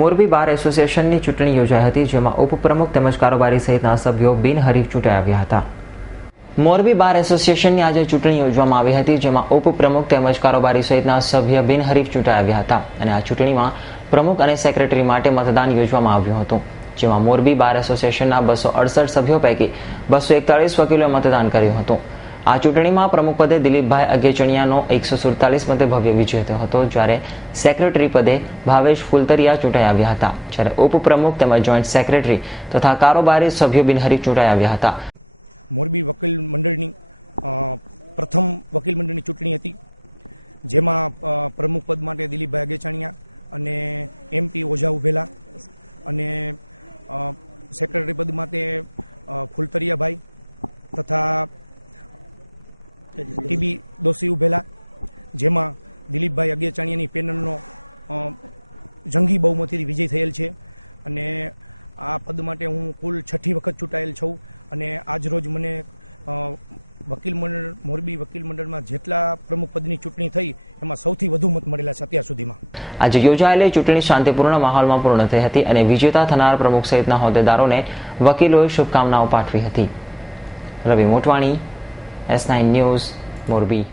મોરબી બાર એસોસિએશનની ચૂંટણી યોજાઈ હતી, જેમાં ઉપપ્રમુખ તેમજ કારોબારી સહિતના સભ્યો બિનહરીફ ચૂંટાઈ આવ્યા હતા. મોરબી બાર એસોસિએશનની આજે ચૂંટણી યોજવામાં આવી હતી, જેમાં ઉપપ્રમુખ તેમજ કારોબારી સહિતના સભ્ય બિનહરીફ ચૂંટાઈ આવ્યા હતા અને આ ચૂંટણીમાં પ્રમુખ અને સેક્રેટરી માટે મતદાન યોજવામાં આવ્યું હતું, જેમાં મોરબી બાર એસોસિએશનના 268 સભ્યો પૈકી 241 વકીલોએ મતદાન કર્યું હતું. આ ચૂંટણીમાં પ્રમુખ પદે દિલીપભાઈ અગેચણિયાનો 147 મતે ભવ્ય વિજય થયો હતો, જ્યારે સેક્રેટરી પદે ભાવેશ ફુલતરિયા ચૂંટાઈ આવ્યા હતા, જ્યારે ઉપપ્રમુખ તેમજ જોઈન્ટ સેક્રેટરી તથા કારોબારી સભ્યો બિનહરીફ ચૂંટાઈ આવ્યા હતા. મોરબી વકીલ મંડળની પ્રથમ વકીલ મંડળની ચૂંટણી હતી, જેમાં પ્રમુખ પદ માટે દિલીપભાઈ અગેચણિયા અને MP ઓઝા ઉભેલા અને સેક્રેટરી પદ માટે ફુલતરિયાભાઈ તથા TB દોશી ઉભેલા, જેમાં દિલીપભાઈ અગેચણિયાની પેનલનો જંગી બહુમતીથી વિજય થયેલ છે અને આ પદ માટે હું કુલ 6ઠી વખત ચૂંટાયેલ છું અને આજ રોજ મને વકીલ મંડળ મોરબી વકીલ મંડળમાં જેટલા પ્રમુખ પદની ચૂંટણી થઈ એમાં સૌથી વધુ મત મળેલા છે અત્યાર સુધીમાં. આજે યોજાયેલી ચૂંટણી શાંતિપૂર્ણ માહોલમાં પૂર્ણ થઈ હતી અને વિજેતા થનાર પ્રમુખ સહિતના હોદ્દેદારોને વકીલોએ શુભકામનાઓ પાઠવી હતી. રવિ મોટવાણી, S9 ન્યૂઝ, મોરબી.